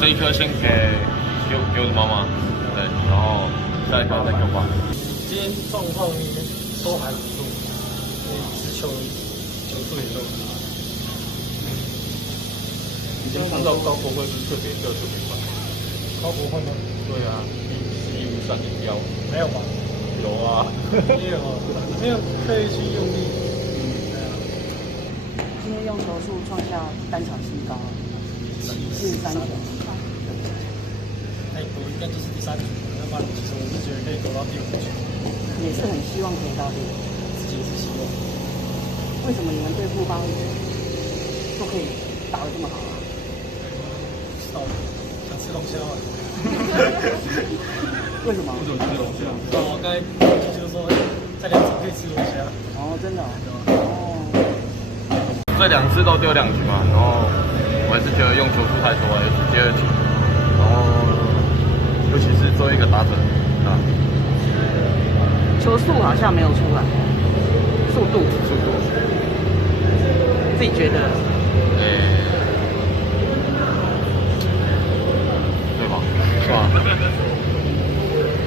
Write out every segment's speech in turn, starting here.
这一颗先给我的妈妈，对，然后下一颗再给我爸。今天状况都还不错，直球速也都。你今天看到高国会是特别跳特别快。高国会吗？对啊，153.1，没有吧？有啊，没有特意去用力。今天用球数创下单场新高，73球。我应该就是第3局，要不然其实我是觉得可以投到第5局。也是很希望可以到这个，自己也是希望。为什么你们对富邦都可以打得这么好啊？不知道，想吃龙虾啊？为什么？不怎么吃龙虾。我刚才就是说，在2场可以吃龙虾。哦，真的哦。这2次都丢2局嘛，然后我还是觉得用球数太多了，尤其第2局，然后尤其是作为一个打者啊，球速好像没有出来，速度，自己觉得，对吧？是吧？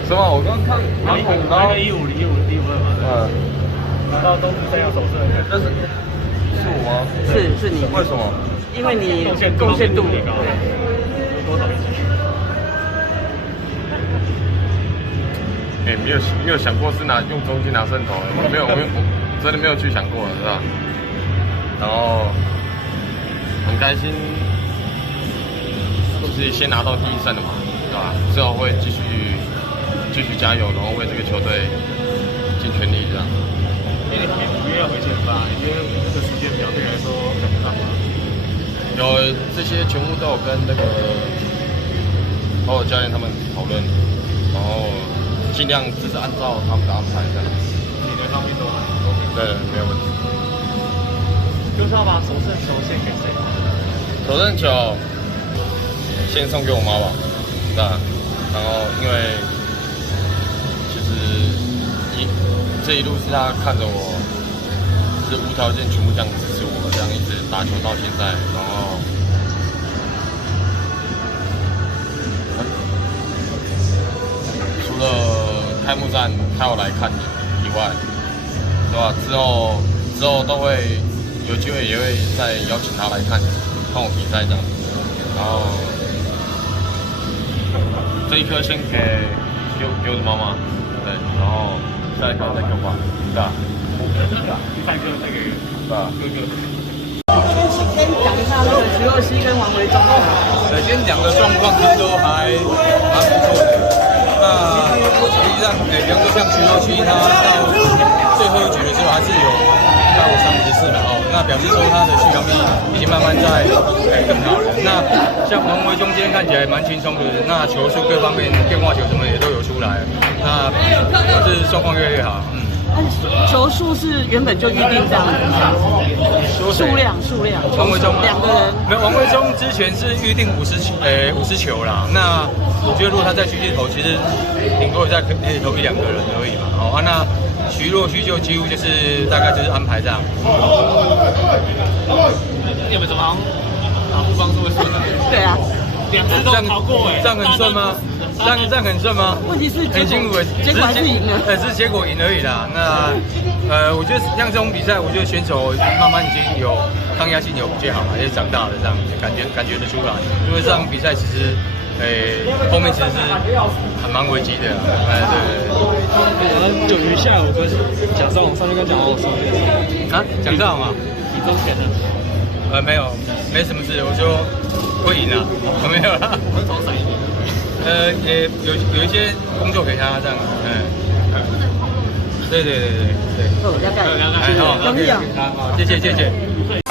是吗？我刚看蛮恐高150嘛。拿到东区赛要手势，但是是我吗？是你，为什么？因为你贡献度也高。多少？没有想过是用中间拿胜投，我真的没有去想过，是吧？然后很开心，就是先拿到第1胜了嘛，对吧？之后会继续加油，然后为这个球队尽全力这样。因为你5月要回先发，你觉得这个时间表对你来说赶不上吗？有这些全部都有跟那个包括教练他们讨论，然后尽量只是按照他们的安排这样。你的上面都还对，没有问题。就是要把首胜球献给谁？首胜球先送给我妈吧，对吧？然后因为其实这一路是她看着我，是无条件全部这样支持我，这样一直打球到现在，然后除了开幕战她有来看以外，对吧？之后都会有机会也会再邀请她来看我比赛这样，然后这一颗先给我的妈妈，对，然后下一颗再给我爸，对吧？第3颗再给哥哥。先讲一下那个徐若曦跟王维忠。今天2个状况其实都还蛮不错的。那实际上，比方说像徐若曦，她到最后1局的时候还是有到34嘛，那表示说她的续航力已经慢慢在更好了。那像王维忠今天看起来蛮轻松的，那球速各方面变化球什么也都有出来，那表示状况越来越好。球数是原本就预定这样子，数量，王维忠2个人，没有，王维忠之前是预定50球啦。那我觉得如果他再继续投，其实顶多再可以投1-2个人而已嘛。那徐若曦就几乎就是大概就是安排这样。你们怎么好像打富邦是会顺的？对啊，2次都逃过这样很顺吗？这样很顺吗？问题是很辛苦，结果还是赢了。只是结果赢而已啦。那我觉得像这种比赛，我觉得选手慢慢已经有抗压性有比较好了，也长大了这样，感觉得出来。因为这场比赛其实，后面其实是还蛮危机的。对。有余下午跟蒋少龙上去跟蒋少龙说啊，蒋少龙啊，你中钱了？没有，没什么事。我说会赢啊，没有啦。我是投谁？也有一些工作给他这样，对。要干，好，谢谢。